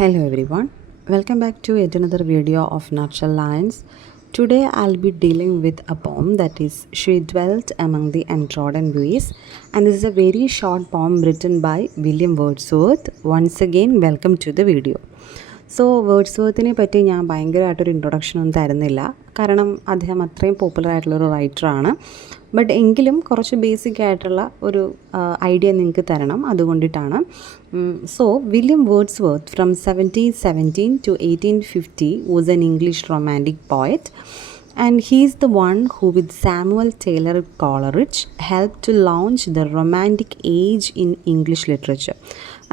Hello everyone, welcome back to yet another video of Natural Lines. Today I'll be dealing with a poem that is She Dwelt Among the Untrodden Ways, and this is a very short poem written by William Wordsworth. Once again, welcome to the video. So വേർഡ്സ്വർത്തിനെ പറ്റി ഞാൻ ഭയങ്കരമായിട്ടൊരു ഇൻട്രൊഡക്ഷനൊന്നും തരുന്നില്ല, കാരണം അദ്ദേഹം അത്രയും പോപ്പുലറായിട്ടുള്ളൊരു റൈറ്ററാണ്. But എങ്കിലും കുറച്ച് basic ആയിട്ടുള്ള ഒരു ഐഡിയ നിങ്ങൾക്ക് തരണം, അതുകൊണ്ടിട്ടാണ്. So William Wordsworth from 1717 to 1850 was an English romantic poet. And he is the one who, with Samuel Taylor Coleridge, helped to launch the Romantic Age in English literature.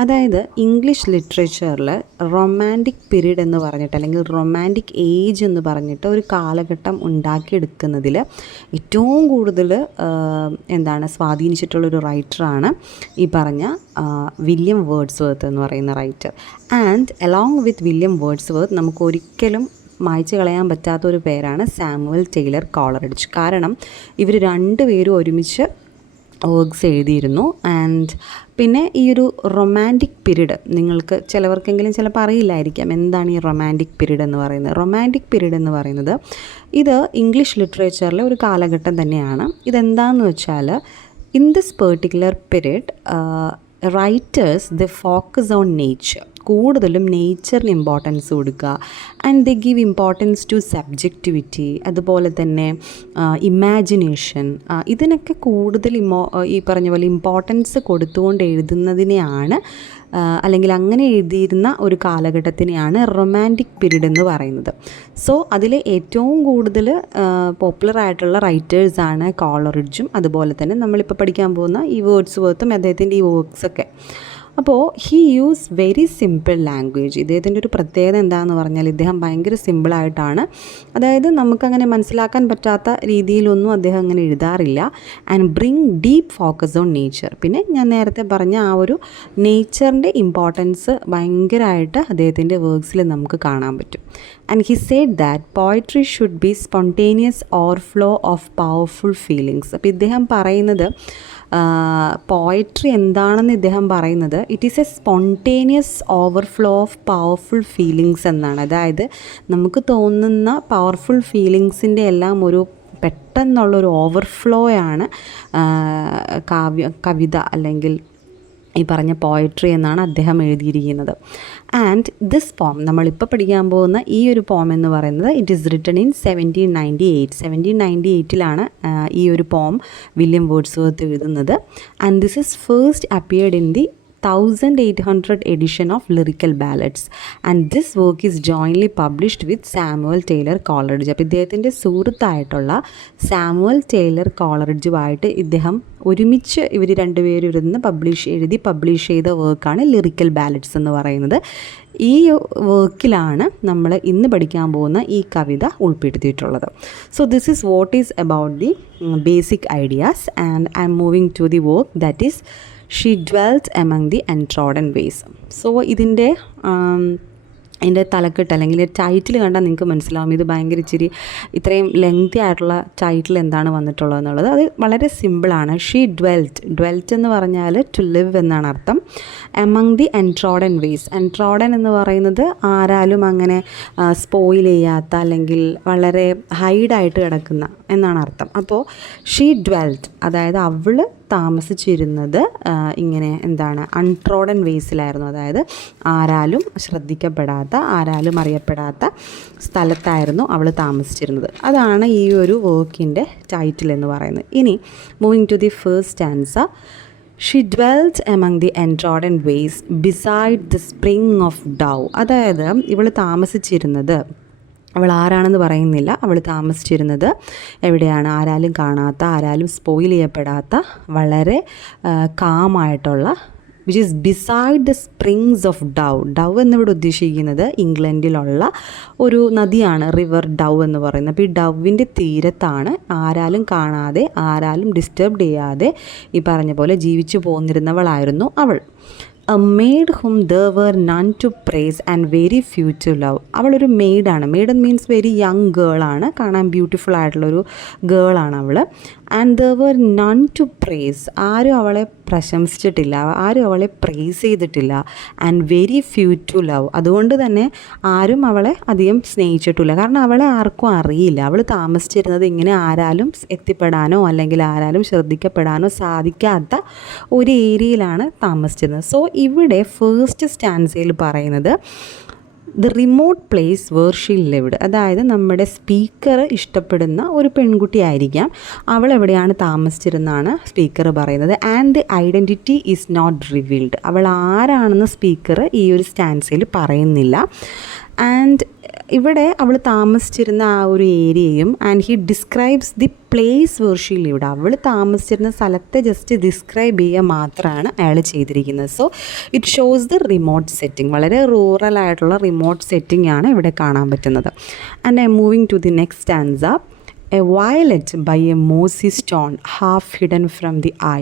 അതായത് English ലിറ്ററേച്ചറിൽ romantic period എന്ന് പറഞ്ഞിട്ട്, അല്ലെങ്കിൽ romantic age എന്ന് പറഞ്ഞിട്ട് ഒരു കാലഘട്ടം ഉണ്ടാക്കിയെടുക്കുന്നതിൽ ഏറ്റവും കൂടുതൽ സ്വാധീനിച്ചിട്ടുള്ളൊരു റൈറ്ററാണ് ഈ പറഞ്ഞ വില്യം വേർഡ്സ്വർത്ത് എന്ന് പറയുന്ന writer. And along with William Wordsworth നമുക്ക് ഒരിക്കലും മായ്ച്ചു കളയാൻ പറ്റാത്തൊരു പേരാണ് സാമുവൽ ടൈലർ കോളറിഡ്ജ്. കാരണം ഇവർ രണ്ടുപേരും ഒരുമിച്ച് വർക്ക്സ് എഴുതിയിരുന്നു. ആൻഡ് പിന്നെ ഈ ഒരു റൊമാൻറ്റിക് പീരീഡ് നിങ്ങൾക്ക് ചിലവർക്കെങ്കിലും ചിലപ്പോൾ അറിയില്ലായിരിക്കാം എന്താണ് ഈ റൊമാൻറ്റിക് പീരീഡ് എന്ന് പറയുന്നത്. റൊമാൻറ്റിക് പീരീഡ് എന്ന് പറയുന്നത് ഇത് ഇംഗ്ലീഷ് ലിറ്ററേച്ചറിലെ ഒരു കാലഘട്ടം തന്നെയാണ്. ഇതെന്താണെന്ന് വെച്ചാൽ, in this particular period writers the focus on nature, കൂടുതലും നേച്ചറിന് ഇമ്പോർട്ടൻസ് കൊടുക്കുക. And they give importance to subjectivity, അതുപോലെ തന്നെ ഇമാജിനേഷൻ, ഇതിനൊക്കെ കൂടുതൽ ഈ പറഞ്ഞ പോലെ ഇമ്പോർട്ടൻസ് കൊടുത്തുകൊണ്ട് എഴുതുന്നതിനെയാണ്, അല്ലെങ്കിൽ അങ്ങനെ എഴുതിയിരുന്ന ഒരു കാലഘട്ടത്തിനെയാണ് റൊമാൻറ്റിക് പീരീഡ് എന്ന് പറയുന്നത്. സോ അതിൽ ഏറ്റവും കൂടുതൽ പോപ്പുലറായിട്ടുള്ള റൈറ്റേഴ്സാണ് കോളറിഡ്ജും, അതുപോലെ തന്നെ നമ്മളിപ്പോൾ പഠിക്കാൻ പോകുന്ന ഈ വേർഡ്സ്വർത്തും അദ്ദേഹത്തിൻ്റെ ഈ വർക്ക്സൊക്കെ. അപ്പോൾ he use very simple language. ഇദ്ദേഹത്തിൻ്റെ ഒരു പ്രത്യേകത എന്താണെന്ന് പറഞ്ഞാൽ, ഇദ്ദേഹം ഭയങ്കര സിമ്പിളായിട്ടാണ്, അതായത് നമുക്കങ്ങനെ മനസ്സിലാക്കാൻ പറ്റാത്ത രീതിയിലൊന്നും അദ്ദേഹം അങ്ങനെ എഴുതാറില്ല. And bring deep focus on nature. പിന്നെ ഞാൻ നേരത്തെ പറഞ്ഞ ആ ഒരു നേച്ചറിൻ്റെ ഇമ്പോർട്ടൻസ് ഭയങ്കരമായിട്ട് അദ്ദേഹത്തിൻ്റെ വർക്ക്സിൽ നമുക്ക് കാണാൻ പറ്റും. And he said that poetry should be spontaneous overflow of powerful feelings. അപ്പോൾ ഇദ്ദേഹം പറയുന്നത് പോയട്രി എന്താണെന്ന് ഇദ്ദേഹം പറയുന്നത്, it is A spontaneous overflow of powerful feelings എന്നാണ്. അതായത് നമുക്ക് തോന്നുന്ന പവർഫുൾ ഫീലിങ്സിൻ്റെ എല്ലാം ഒരു പെട്ടെന്നുള്ളൊരു ഓവർഫ്ലോയാണ് കവിത അല്ലെങ്കിൽ ഈ പറഞ്ഞ പോയട്രി എന്നാണ് അദ്ദേഹം എഴുതിയിരിക്കുന്നത്. ആൻഡ് ദിസ് പോം, നമ്മളിപ്പോൾ പഠിക്കാൻ പോകുന്ന ഈ ഒരു പോം എന്ന് പറയുന്നത്, ഇറ്റ് ഈസ് റിട്ടൺ ഇൻ 1798. 1798 ഈ ഒരു പോം വില്യം വേർഡ്സ്വർത്ത് എഴുതുന്നത്. And this is first appeared in the 1800 edition of Lyrical Ballads, and this work is jointly published with Samuel Taylor Coleridge. അപ്പോൾ ഇദ്ദേഹത്തിൻ്റെ സുഹൃത്തായിട്ടുള്ള സാമുവൽ ടൈലർ കോളറിഡ്ജുമായിട്ട് ഇദ്ദേഹം ഒരുമിച്ച് ഇവർ രണ്ടുപേരും ഇരുന്ന് പബ്ലിഷ് ചെയ്ത വർക്കാണ് ലിറിക്കൽ ബാലഡ്സ് എന്ന് പറയുന്നത്. ഈ വർക്കിലാണ് നമ്മൾ ഇന്ന് പഠിക്കാൻ പോകുന്ന ഈ കവിത ഉൾപ്പെടുത്തിയിട്ടുള്ളത്. So this is what is about the basic ideas, and I'm moving to the work that is She dwelt among the untrodden ways. So ഇതിൻ്റെ തലക്കെട്ട് അല്ലെങ്കിൽ ടൈറ്റിൽ കണ്ടാൽ നിങ്ങൾക്ക് മനസ്സിലാവും ഇത് ഭയങ്കര ഇത്രയും ലെങ്തി ആയിട്ടുള്ള ടൈറ്റിൽ എന്താണ് വന്നിട്ടുള്ളത് എന്നുള്ളത്. അത് വളരെ സിമ്പിളാണ്. ഷീ ഡ്വെൽറ്റ് എന്ന് പറഞ്ഞാൽ ടു ലിവ് എന്നാണ് അർത്ഥം. എമംഗ് ദി എൻട്രോഡൻ വേസ്, എൻട്രോഡൻ എന്ന് പറയുന്നത് ആരാലും അങ്ങനെ സ്പോയിൽ ചെയ്യാത്ത അല്ലെങ്കിൽ വളരെ ഹൈഡായിട്ട് കിടക്കുന്ന എന്നാണ് അർത്ഥം. അപ്പോൾ ഷീ ഡ്വെൽറ്റ്, അതായത് അവൾ താമസിച്ചിരുന്നത് ഇങ്ങനെ അൺട്രോഡൻ വേസിലായിരുന്നു, അതായത് ആരാലും ശ്രദ്ധിക്കപ്പെടാത്ത, ആരാലും അറിയപ്പെടാത്ത സ്ഥലത്തായിരുന്നു അവൾ താമസിച്ചിരുന്നത്. അതാണ് ഈ ഒരു വർക്കിൻ്റെ ടൈറ്റിൽ എന്ന് പറയുന്നത്. ഇനി moving to the first stanza. She dwelt among the untrodden ways beside the spring of Dove. അതായത് ഇവൾ താമസിച്ചിരുന്നത്, അവൾ ആരാണെന്ന് പറയുന്നില്ല, അവൾ താമസിച്ചിരുന്നത് എവിടെയാണ്? ആരാലും കാണാത്ത, ആരാലും സ്പോയിൽ ചെയ്യപ്പെടാത്ത, വളരെ കാമായിട്ടുള്ള, which is beside the springs of Dove. Dove എന്നിവിടെ ഉദ്ദേശിക്കുന്നത് ഇംഗ്ലണ്ടിലുള്ള ഒരു നദിയാണ്, റിവർ ഡൗ എന്ന് പറയുന്നത്. അപ്പോൾ ഈ ഡൗവിൻ്റെ തീരത്താണ് ആരാലും കാണാതെ, ആരാലും ഡിസ്റ്റർബ് ചെയ്യാതെ ഈ പറഞ്ഞ പോലെ ജീവിച്ചു പോന്നിരുന്നവളായിരുന്നു അവൾ. a maid whom there were none to praise and very few to love. അവളൊരു മെയ്ഡാണ്. Maid means very young girl ആണ്, കാണാൻ ബ്യൂട്ടിഫുൾ ആയിട്ടുള്ളൊരു ഗേളാണ് അവൾ. And there were none to praise, ആരും അവളെ പ്രശംസിച്ചിട്ടില്ല, ആരും അവളെ പ്രേസ് ചെയ്തിട്ടില്ല. And very few to love, അതുകൊണ്ട് തന്നെ ആരും അവളെ അധികം സ്നേഹിച്ചിട്ടില്ല. കാരണം അവളെ ആർക്കും അറിയില്ല. അവൾ താമസിച്ചിരുന്നത് ഇങ്ങനെ ആരാലും എത്തിപ്പെടാനോ അല്ലെങ്കിൽ ആരാലും ശ്രദ്ധിക്കപ്പെടാനോ സാധിക്കാത്ത ഒരു ഏരിയയിലാണ് താമസിച്ചിരുന്നത്. സോ ഇവിടെ ഫസ്റ്റ് സ്റ്റാൻസയിൽ പറയുന്നത് the remote place where she lived, അതായത് നമ്മുടെ സ്പീക്കർ ഇഷ്ടപ്പെടുന്ന ഒരു പെൺകുട്ടിയായിരിക്കാം, അവൾ എവിടെയാണ് താമസിച്ചിരുന്നാണ് സ്പീക്കർ പറയുന്നത്. And the identity is not revealed, അവൾ ആരാണെന്ന് സ്പീക്കർ ഈ ഒരു സ്റ്റാൻസയിൽ പറയുന്നില്ല. ആൻഡ് ഇവിടെ അവൾ താമസിച്ചിരുന്ന ആ ഒരു ഏരിയയും and he describes the place where she lived, അവൾ താമസിച്ചിരുന്ന സ്ഥലത്തെ ജസ്റ്റ് ഡിസ്ക്രൈബ് ചെയ്യുക മാത്രമാണ് അയാൾ ചെയ്തിരിക്കുന്നത്. So it shows the remote setting, വളരെ റൂറൽ ആയിട്ടുള്ള റിമോട്ട് സെറ്റിംഗ് ആണ് ഇവിടെ കാണാൻ പറ്റുന്നത്. And I moving to the next stanza. A violet by a mossy stone half hidden from the eye,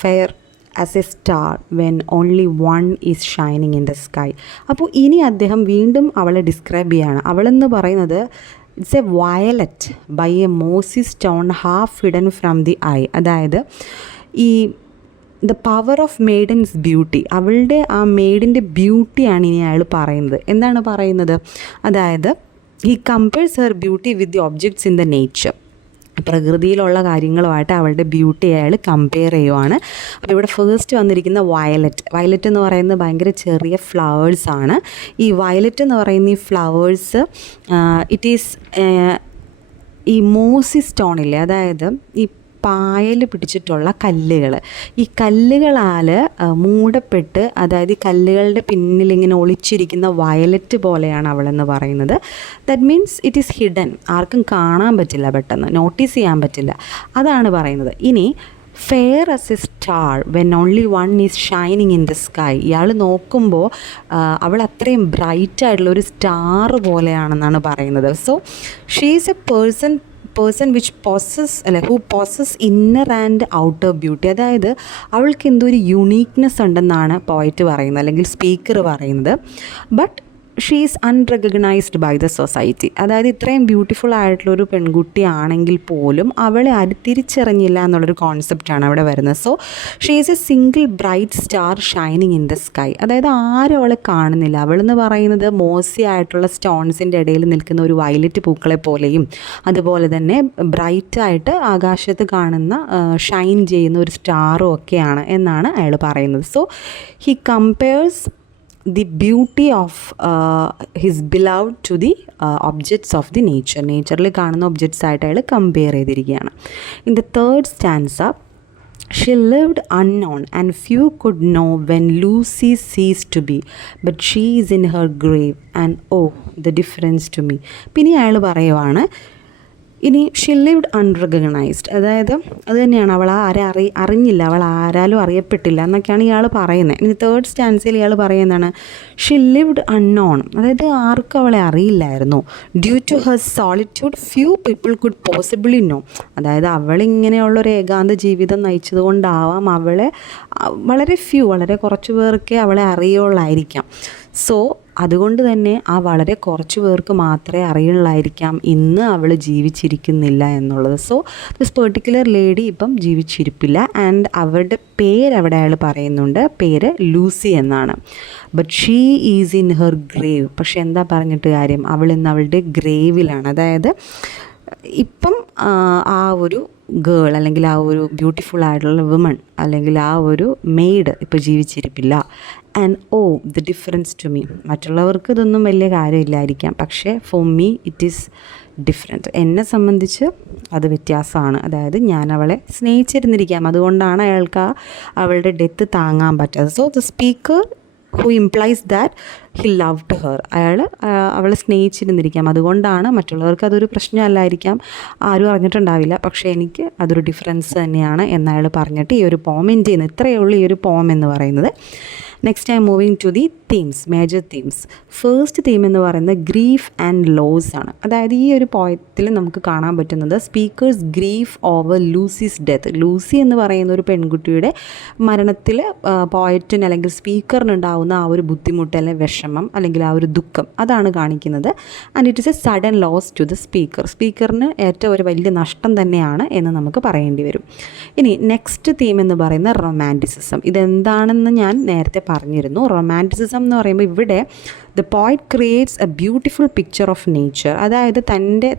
fair as a star when only one is shining in the sky. അപ്പോൾ ഇനി അദ്ദേഹം വീണ്ടും അവളെ describe ചെയ്യുകയാണ്. അവളെന്ന് പറയുന്നത് it's a violet by a mossy stone half hidden from the eye, അതായത് ഈ the power of maiden's beauty, അവളുടെ ആ മെയ്ഡിൻ്റെ ബ്യൂട്ടിയാണ് ഇനി അയാൾ പറയുന്നത്. എന്താണ് പറയുന്നത്? അതായത് he compares her beauty with the objects in the nature, പ്രകൃതിയിലുള്ള കാര്യങ്ങളുമായിട്ട് അവളുടെ ബ്യൂട്ടി അയാൾ കമ്പയർ ചെയ്യുവാണ്. അപ്പോൾ ഇവിടെ ഫസ്റ്റ് വന്നിരിക്കുന്ന വയലറ്റ് എന്ന് പറയുന്നത് ഭയങ്കര ചെറിയ ഫ്ലവേഴ്സാണ്. ഈ വയലറ്റ് എന്ന് പറയുന്ന ഈ ഫ്ലവേഴ്സ് ഇറ്റ് ഈസ് ഈ മോസി സ്റ്റോണില്ലേ, അതായത് ഈ പായൽ പിടിച്ചിട്ടുള്ള കല്ലുകൾ, ഈ കല്ലുകളാൽ മൂടപ്പെട്ട്, അതായത് ഈ കല്ലുകളുടെ പിന്നിലിങ്ങനെ ഒളിച്ചിരിക്കുന്ന വയലറ്റ് പോലെയാണ് അവളെന്ന് പറയുന്നത്. That means it is hidden, ആർക്കും കാണാൻ പറ്റില്ല, പെട്ടെന്ന് നോട്ടീസ് ചെയ്യാൻ പറ്റില്ല, അതാണ് പറയുന്നത്. ഇനി fair as a star when only one is shining in the sky, ഇയാൾ നോക്കുമ്പോൾ അവൾ അത്രയും ബ്രൈറ്റ് ആയിട്ടുള്ള ഒരു സ്റ്റാർ പോലെയാണെന്നാണ് പറയുന്നത്. So she is A person which who poses inner and outer beauty, അതായത് അവൾക്ക് എന്തോ ഒരു യുണീക്നെസ് ഉണ്ടെന്നാണ് പോയിറ്റ് പറയുന്നത് അല്ലെങ്കിൽ സ്പീക്കർ പറയുന്നത്. But she is unrecognised by the society, അതായത് ഇത്രയും ബ്യൂട്ടിഫുൾ ആയിട്ടുള്ളൊരു പെൺകുട്ടിയാണെങ്കിൽ പോലും അവളെ ആരും തിരിച്ചറിഞ്ഞില്ല എന്നുള്ളൊരു കോൺസെപ്റ്റാണ് അവിടെ വരുന്നത്. So she is A single bright star shining in the sky, അതായത് ആരും അവളെ കാണുന്നില്ല. അവളെന്ന് പറയുന്നത് മോസി ആയിട്ടുള്ള സ്റ്റോൺസിൻ്റെ ഇടയിൽ നിൽക്കുന്ന ഒരു വയലറ്റ് പൂക്കളെ പോലെയും അതുപോലെ തന്നെ ബ്രൈറ്റായിട്ട് ആകാശത്ത് കാണുന്ന ഷൈൻ ചെയ്യുന്ന ഒരു സ്റ്റാറും ഒക്കെയാണ് എന്നാണ് അയാൾ പറയുന്നത്. So he compares the beauty of his beloved to the objects of the nature, നേച്ചറിൽ കാണുന്ന ഒബ്ജക്ട്സ് ആയിട്ട് അയാൾ കമ്പയർ ചെയ്തിരിക്കുകയാണ്. In the third stanza, she lived unknown and few could know when Lucy ceased to be, but she is in her grave and oh the difference to me. പിന്നെ അയാൾ പറയുവാണ് ഇനി Xi lived unrecognised, അതായത് അത് തന്നെയാണ്, അവൾ അറിഞ്ഞില്ല, അവൾ ആരാലും അറിയപ്പെട്ടില്ല എന്നൊക്കെയാണ് ഇയാൾ പറയുന്നത്. ഇനി തേർഡ് സ്റ്റാൻസിൽ ഇയാൾ പറയുന്നതാണ് ഷി ലിവ്ഡ് അൺനോൺ, അതായത് ആർക്കും അവളെ അറിയില്ലായിരുന്നു. Due to her solitude few people could possibly know, അതായത് അവളിങ്ങനെയുള്ളൊരു ഏകാന്ത ജീവിതം നയിച്ചത് കൊണ്ടാവാം അവളെ വളരെ കുറച്ച് പേർക്കേ അവളെ അറിയുള്ളായിരിക്കാം. സോ അതുകൊണ്ട് തന്നെ ആ വളരെ കുറച്ച് പേർക്ക് മാത്രമേ അറിയുള്ളായിരിക്കാം ഇന്ന് അവൾ ജീവിച്ചിരിക്കുന്നില്ല എന്നുള്ളത്. സോ ദിസ് പെർട്ടിക്കുലർ ലേഡി ഇപ്പം ജീവിച്ചിരിപ്പില്ല. ആൻഡ് അവരുടെ പേര് അവിടെ അയാൾ പറയുന്നുണ്ട്, പേര് ലൂസി എന്നാണ്. But she is in her grave, പക്ഷെ എന്താ പറഞ്ഞിട്ട് കാര്യം, അവൾ ഇന്ന് അവളുടെ ഗ്രേവിലാണ്. അതായത് ഇപ്പം ആ ഒരു ഗേൾ അല്ലെങ്കിൽ ആ ഒരു ബ്യൂട്ടിഫുൾ ആയിട്ടുള്ള വുമൺ അല്ലെങ്കിൽ ആ ഒരു മെയ്ഡ് ഇപ്പോൾ ജീവിച്ചിരിപ്പില്ല. And oh the difference to me, മറ്റുള്ളവർക്ക് ഇതൊന്നും വലിയ കാര്യമില്ലായിരിക്കാം, പക്ഷേ for me it is different, എന്നെ സംബന്ധിച്ച് അത് വ്യത്യാസമാണ്. അതായത് ഞാൻ അവളെ സ്നേഹിച്ചിരുന്നിരിക്കാം, അതുകൊണ്ടാണ് അയാൾക്ക് അവളുടെ ഡെത്ത് താങ്ങാൻ പറ്റാത്തത്. So the speaker who implies that he loved her, അയാൾ അവളെ സ്നേഹിച്ചിരുന്നിരിക്കാം, അതുകൊണ്ടാണ്, മറ്റുള്ളവർക്ക് അതൊരു പ്രശ്നമല്ലായിരിക്കാം, ആരും അറിഞ്ഞിട്ടുണ്ടാവില്ല, പക്ഷേ എനിക്ക് അതൊരു ഡിഫറൻസ് തന്നെയാണ് എന്നയാൾ പറഞ്ഞിട്ട് ഈ ഒരു പോം എൻഡ് ചെയ്യുന്നത്. ഇത്രയേ ഉള്ളൂ ഈ ഒരു പോം എന്ന് പറയുന്നത്. Next I'm moving to the themes, major themes. First theme എന്ന് പറയുന്നത് ഗ്രീഫ് ആൻഡ് ലോസ് ആണ്. അതായത് ഈ ഒരു പോയത്തിൽ നമുക്ക് കാണാൻ പറ്റുന്നത് speaker's grief over Lucy's death. Lucy എന്ന് പറയുന്ന ഒരു പെൺകുട്ടിയുടെ മരണത്തിൽ പോയറ്റിന് അല്ലെങ്കിൽ സ്പീക്കറിനുണ്ടാവുന്ന ആ ഒരു ബുദ്ധിമുട്ട് അല്ലെങ്കിൽ വിഷമം അല്ലെങ്കിൽ ആ ഒരു ദുഃഖം അതാണ് കാണിക്കുന്നത്. And it is a sudden loss to the speaker. സ്പീക്കറിന് ഏറ്റവും ഒരു വലിയ നഷ്ടം തന്നെയാണ് എന്ന് നമുക്ക് പറയേണ്ടി വരും. ഇനി നെക്സ്റ്റ് തീം എന്ന് പറയുന്ന റൊമാൻറ്റിസിസം. ഇതെന്താണെന്ന് ഞാൻ നേരത്തെ പറഞ്ഞിരുന്നു. റൊമാൻറ്റിസിസം എന്ന് പറയുമ്പോൾ ഇവിടെ the poet creates A beautiful picture of nature. അതായത്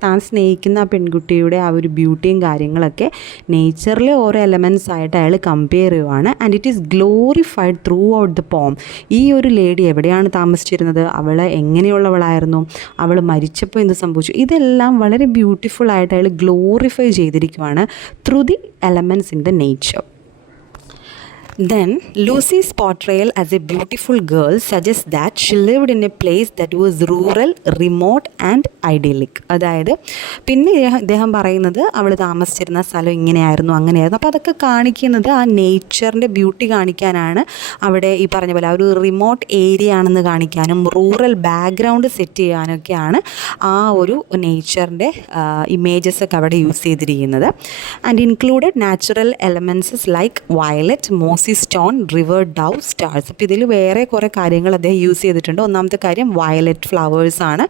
താൻ സ്നേഹിക്കുന്ന ആ പെൺകുട്ടിയുടെ ആ ഒരു ബ്യൂട്ടിയും കാര്യങ്ങളൊക്കെ നേച്ചറിലെ ഓരോ എലമെൻറ്റ്സ് ആയിട്ട് അയാൾ കമ്പയർ ചെയ്യുവാണ്. And it is glorified through out the poem. ഈ ഒരു ലേഡി എവിടെയാണ് താമസിച്ചിരുന്നത്, അവൾ എങ്ങനെയുള്ളവളായിരുന്നു, അവൾ മരിച്ചപ്പോൾ എന്ത് സംഭവിച്ചു, ഇതെല്ലാം വളരെ ബ്യൂട്ടിഫുൾ ആയിട്ട് അയാൾ ഗ്ലോറിഫൈ ചെയ്തിരിക്കുവാണ് through the elements in the nature. Then, Lucy's portrayal as a beautiful girl suggests that she lived in a place that was rural, remote and idyllic. അതായത് പിന്നെ ഇദ്ദേഹം പറയുന്നത് അവൾ താമസിച്ചിരുന്ന സ്ഥലം ഇങ്ങനെയായിരുന്നു അങ്ങനെയായിരുന്നു. അപ്പോൾ അതൊക്കെ കാണിക്കുന്നത് ആ നേച്ചറിൻ്റെ ബ്യൂട്ടി കാണിക്കാനാണ്. അവിടെ ഈ പറഞ്ഞ പോലെ ആ ഒരു റിമോട്ട് ഏരിയ ആണെന്ന് കാണിക്കാനും റൂറൽ ബാക്ക്ഗ്രൗണ്ട് സെറ്റ് ചെയ്യാനൊക്കെയാണ് ആ ഒരു നേച്ചറിൻ്റെ ഇമേജസ് ഒക്കെ അവിടെ യൂസ് ചെയ്തിരിക്കുന്നത്. And included natural elements like violet, മോസി stone, river Dove, stars. അപ്പോൾ ഇതിൽ വേറെ കുറേ കാര്യങ്ങൾ അദ്ദേഹം യൂസ് ചെയ്തിട്ടുണ്ട്. ഒന്നാമത്തെ കാര്യം വയലറ്റ് ഫ്ലവേഴ്സ് ആണ്.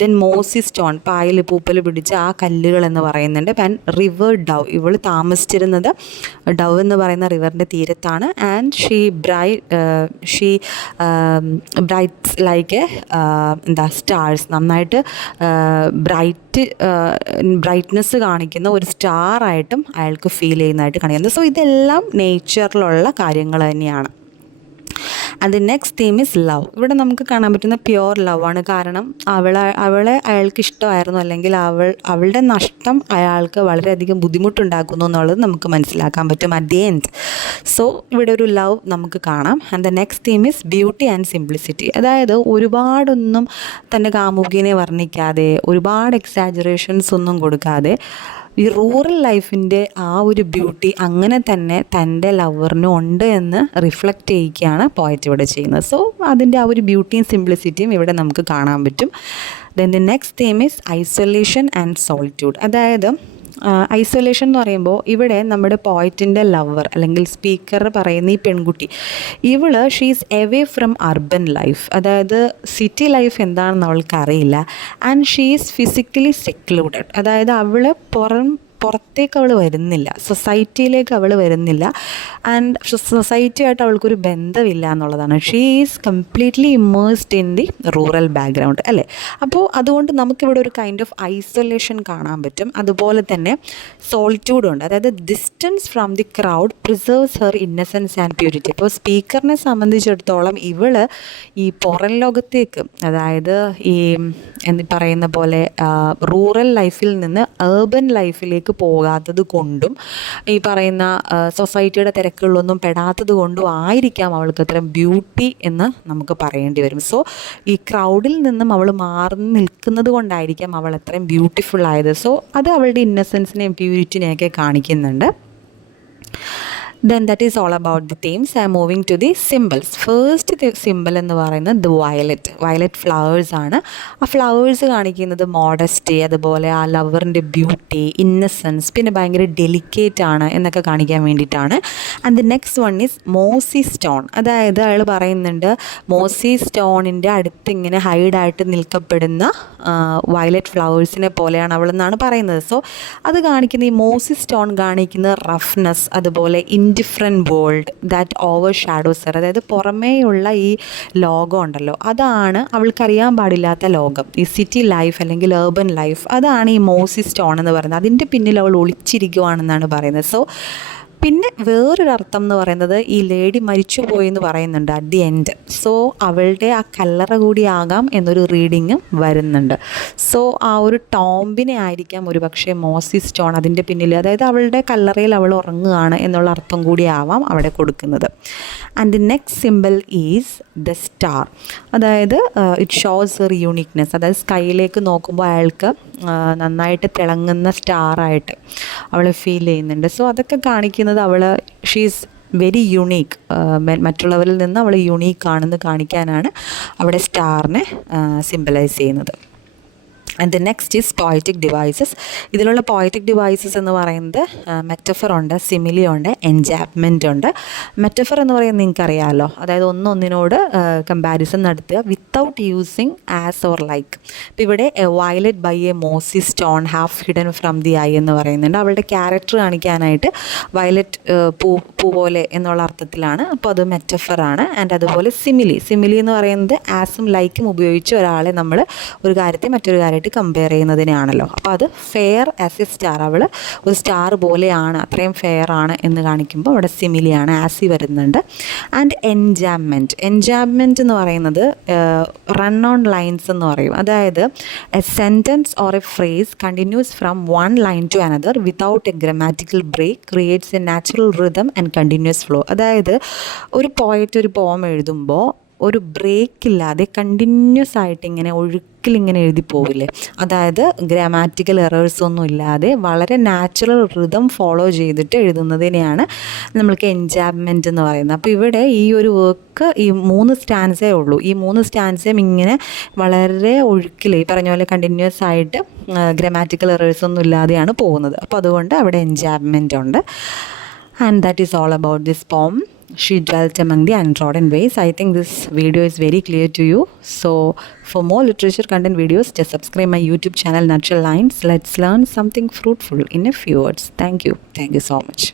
ദെൻ മോസി സ്റ്റോൺ, പായൽ പൂപ്പൽ പിടിച്ച ആ കല്ലുകൾ എന്ന് പറയുന്നുണ്ട്. ആൻഡ് റിവർ ഡവ്, ഇവൾ താമസിച്ചിരുന്നത് ഡവ് എന്ന് പറയുന്ന റിവറിൻ്റെ തീരത്താണ്. And she brights like stars, നന്നായിട്ട് ബ്രൈറ്റ്നെസ് കാണിക്കുന്ന ഒരു സ്റ്റാറായിട്ടും അയാൾക്ക് ഫീൽ ചെയ്യുന്നതായിട്ട് കാണിക്കുന്നത്. സോ ഇതെല്ലാം നേച്ചറിലുള്ള കാര്യങ്ങൾ തന്നെയാണ്. And the next theme is love. ഇവിടെ നമുക്ക് കാണാൻ പറ്റുന്ന പ്യുവർ ലവ് ആണ്. കാരണം അവളെ അയാൾക്ക് ഇഷ്ടമായിരുന്നു, അല്ലെങ്കിൽ അവളുടെ നഷ്ടം അയാൾക്ക് വളരെയധികം ബുദ്ധിമുട്ടുണ്ടാക്കുന്നു എന്നുള്ളത് നമുക്ക് മനസ്സിലാക്കാൻ പറ്റും അറ്റ് ദി എൻഡ്. സോ ഇവിടെ ഒരു ലവ് നമുക്ക് കാണാം. And the next theme is beauty and simplicity. അതായത് ഒരുപാടൊന്നും തൻ്റെ കാമുകിനെ വർണ്ണിക്കാതെ, ഒരുപാട് എക്സാജറേഷൻസ് ഒന്നും കൊടുക്കാതെ ഈ റൂറൽ ലൈഫിൻ്റെ ആ ഒരു ബ്യൂട്ടി അങ്ങനെ തന്നെ തൻ്റെ ലവറിനും ഉണ്ട് എന്ന് റിഫ്ലക്റ്റ് ചെയ്യിക്കുകയാണ് പോയറ്റ് ഇവിടെ ചെയ്യുന്നത്. സോ അതിൻ്റെ ആ ഒരു ബ്യൂട്ടിയും സിംപ്ലിസിറ്റിയും ഇവിടെ നമുക്ക് കാണാൻ പറ്റും. Then the next theme is isolation and solitude. അതായത് ഐസൊലേഷൻ എന്ന് പറയുമ്പോൾ ഇവിടെ നമ്മുടെ പോയറ്റിൻ്റെ ലവർ അല്ലെങ്കിൽ സ്പീക്കർ പറയുന്ന ഈ പെൺകുട്ടി, she's away from urban life. അതായത് സിറ്റി ലൈഫ് എന്താണെന്ന് അവൾക്കറിയില്ല. And she's physically secluded. അതായത് പുറത്തേക്ക് അവൾ വരുന്നില്ല, സൊസൈറ്റിയിലേക്ക് അവൾ വരുന്നില്ല. ആൻഡ് സൊസൈറ്റിയായിട്ട് അവൾക്കൊരു ബന്ധമില്ല എന്നുള്ളതാണ്. She is completely immersed in the rural background അല്ലേ. അപ്പോൾ അതുകൊണ്ട് നമുക്കിവിടെ ഒരു കൈൻഡ് ഓഫ് ഐസൊലേഷൻ കാണാൻ പറ്റും. അതുപോലെ തന്നെ സോളിറ്റ്യൂഡും ഉണ്ട്. അതായത് distance from the crowd preserves her innocence and purity. അപ്പോൾ സ്പീക്കറിനെ സംബന്ധിച്ചിടത്തോളം ഈ പുറം ലോകത്തേക്ക്, അതായത് ഈ എന്ന് പറയുന്ന പോലെ റൂറൽ ലൈഫിൽ നിന്ന് ഏർബൻ ലൈഫിലേക്ക് പോകാത്തത് കൊണ്ടും ഈ പറയുന്ന സൊസൈറ്റിയുടെ തിരക്കുകളിലൊന്നും പെടാത്തത് കൊണ്ടും ആയിരിക്കാം അവൾക്ക് അത്രയും ബ്യൂട്ടി എന്ന് നമുക്ക് പറയേണ്ടി വരും. സോ ഈ ക്രൗഡിൽ നിന്നും അവൾ മാറി നിൽക്കുന്നത് കൊണ്ടായിരിക്കാം അവൾ അത്രയും ബ്യൂട്ടിഫുൾ ആയത്. സോ അത് അവളുടെ ഇന്നസെൻസിനെയും പ്യൂരിറ്റിനെയൊക്കെ കാണിക്കുന്നുണ്ട്. Then that is all about the themes. I am moving to the symbols. First symbol എന്ന് പറയുന്നത് the violet flowers ആണ്. ആ ഫ്ലവേഴ്സ് കാണിക്കുന്നത് മോഡസ്റ്റി, അതുപോലെ ആ ലവറിൻ്റെ ബ്യൂട്ടി, ഇന്നസെൻസ്, പിന്നെ ഭയങ്കര ഡെലിക്കേറ്റ് ആണ് എന്നൊക്കെ കാണിക്കാൻ വേണ്ടിയിട്ടാണ്. And the next one is മോസി stone. അതായത് അയാൾ പറയുന്നുണ്ട് മോസി സ്റ്റോണിൻ്റെ അടുത്ത് ഇങ്ങനെ ഹൈഡായിട്ട് നിൽക്കപ്പെടുന്ന വയലറ്റ് ഫ്ലവേഴ്സിനെ പോലെയാണ് അവളെന്നാണ് പറയുന്നത്. സോ അത് കാണിക്കുന്ന ഈ മോസി സ്റ്റോൺ കാണിക്കുന്ന റഫ്നെസ്, അതുപോലെ indifferent world that over shadows her. അതായത് പുറമേയുള്ള ഈ ലോകം ഉണ്ടല്ലോ, അതാണ് അവൾക്കറിയാൻ പാടില്ലാത്ത ലോകം, ഈ സിറ്റി ലൈഫ് അല്ലെങ്കിൽ ഏർബൻ ലൈഫ്. അതാണ് ഈ മോസി സ്റ്റോൺ എന്ന് പറയുന്നത്. അതിൻ്റെ പിന്നിൽ അവൾ ഒളിച്ചിരിക്കുവാണെന്നാണ് പറയുന്നത്. സോ പിന്നെ വേറൊരർത്ഥം എന്ന് പറയുന്നത് ഈ ലേഡി മരിച്ചുപോയി എന്ന് പറയുന്നുണ്ട് അറ്റ് ദി എൻഡ്. സോ അവളുടെ ആ കല്ലറ കൂടിയാകാം എന്നൊരു റീഡിങ്ങും വരുന്നുണ്ട്. സോ ആ ഒരു ടോംബിനെ ആയിരിക്കാം ഒരു പക്ഷേ മോസി സ്റ്റോൺ അതിൻ്റെ പിന്നിൽ, അതായത് അവളുടെ കല്ലറയിൽ അവൾ ഉറങ്ങുകയാണ് എന്നുള്ള അർത്ഥം കൂടി ആവാം അവിടെ കൊടുക്കുന്നത്. And the next simple is the star. അതായത് ഇറ്റ് ഷോസ് ഹെർ യൂണിക്നെസ്. അതായത് സ്കൈയിലേക്ക് നോക്കുമ്പോൾ അയാൾക്ക് നന്നായിട്ട് തിളങ്ങുന്ന സ്റ്റാറായിട്ട് അവൾ ഫീൽ ചെയ്യുന്നുണ്ട്. സോ അതൊക്കെ കാണിക്കുന്നത് ഷീസ് വെരി യുണീക്ക്, മറ്റുള്ളവരിൽ നിന്ന് അവൾ യുണീക്ക് ആണെന്ന് കാണിക്കാനാണ് അവിടെ സ്റ്റാറിനെ സിംബലൈസ് ചെയ്യുന്നത്. And the next is poetic devices. ഇതിലുള്ള പോയറ്റിക് ഡിവൈസസ് എന്ന് പറയുന്നത് മെറ്റഫർ ഉണ്ട്, സിമിലി ഉണ്ട്, എൻജാപ്മെൻ്റ് ഉണ്ട്. മെറ്റഫർ എന്ന് പറയുന്നത് നിങ്ങൾക്കറിയാമല്ലോ, അതായത് ഒന്നൊന്നിനോട് കമ്പാരിസൺ നടത്തുക without using as or like. ഇപ്പോൾ ഇവിടെ a violet by a mossy stone half hidden from the eye എന്ന് പറയുന്നുണ്ട്. അവളുടെ ക്യാരക്ടർ കാണിക്കാനായിട്ട് വയലറ്റ് പൂ പോലെ എന്നുള്ള അർത്ഥത്തിലാണ്. അപ്പോൾ അത് മെറ്റഫറാണ്. ആൻഡ് അതുപോലെ സിമിലി എന്ന് പറയുന്നത് ആസും ലൈക്കും ഉപയോഗിച്ച് ഒരാളെ നമ്മൾ ഒരു കാര്യത്തെ മറ്റൊരു കാര്യമായിട്ട് കമ്പയർ ചെയ്യുന്നതിനാണല്ലോ. അപ്പോൾ അത് ഫെയർ ആസ് എ സ്റ്റാർ, അവൾ ഒരു സ്റ്റാർ പോലെയാണ്, അത്രയും ഫെയർ ആണ് എന്ന് കാണിക്കുമ്പോൾ അവിടെ സിമിലിയാണ്, ആസി വരുന്നുണ്ട്. ആൻഡ് എൻജാബ്മെൻറ്റ് എന്ന് പറയുന്നത് റൺ ഓൺ ലൈൻസ് എന്ന് പറയും. അതായത് a sentence or a phrase continues from one line to another without a grammatical break creates a natural rhythm and continuous flow. അതായത് ഒരു പോയറ്റ് ഒരു പോം എഴുതുമ്പോൾ ഒരു ബ്രേക്ക് ഇല്ലാതെ കണ്ടിന്യൂസ് ആയിട്ട് ഇങ്ങനെ ഒഴുക്കിലിങ്ങനെ എഴുതി പോവില്ലേ, അതായത് ഗ്രാമാറ്റിക്കൽ എറേഴ്സൊന്നും ഇല്ലാതെ വളരെ നാച്ചുറൽ റിതം ഫോളോ ചെയ്തിട്ട് എഴുതുന്നതിനെയാണ് നമ്മൾക്ക് എൻജാബ്മെൻറ്റ് എന്ന് പറയുന്നത്. അപ്പോൾ ഇവിടെ ഈ ഒരു വർക്ക് ഈ 3 സ്റ്റാൻസേ ഉള്ളൂ. ഈ 3 സ്റ്റാൻസേയും ഇങ്ങനെ വളരെ ഒഴുക്കിൽ ഈ പറഞ്ഞ പോലെ കണ്ടിന്യൂസ് ആയിട്ട് ഗ്രാമാറ്റിക്കൽ എറേഴ്സൊന്നും ഇല്ലാതെയാണ് പോകുന്നത്. അപ്പോൾ അതുകൊണ്ട് അവിടെ എൻജാബ്മെൻറ്റ് ഉണ്ട്. And that is all about this പോം. She dwelt among the untrodden ways. I think this video is very clear to you. So for more literature content videos, just subscribe my YouTube channel Natural Lines. Let's learn something fruitful in a few words. Thank you so much.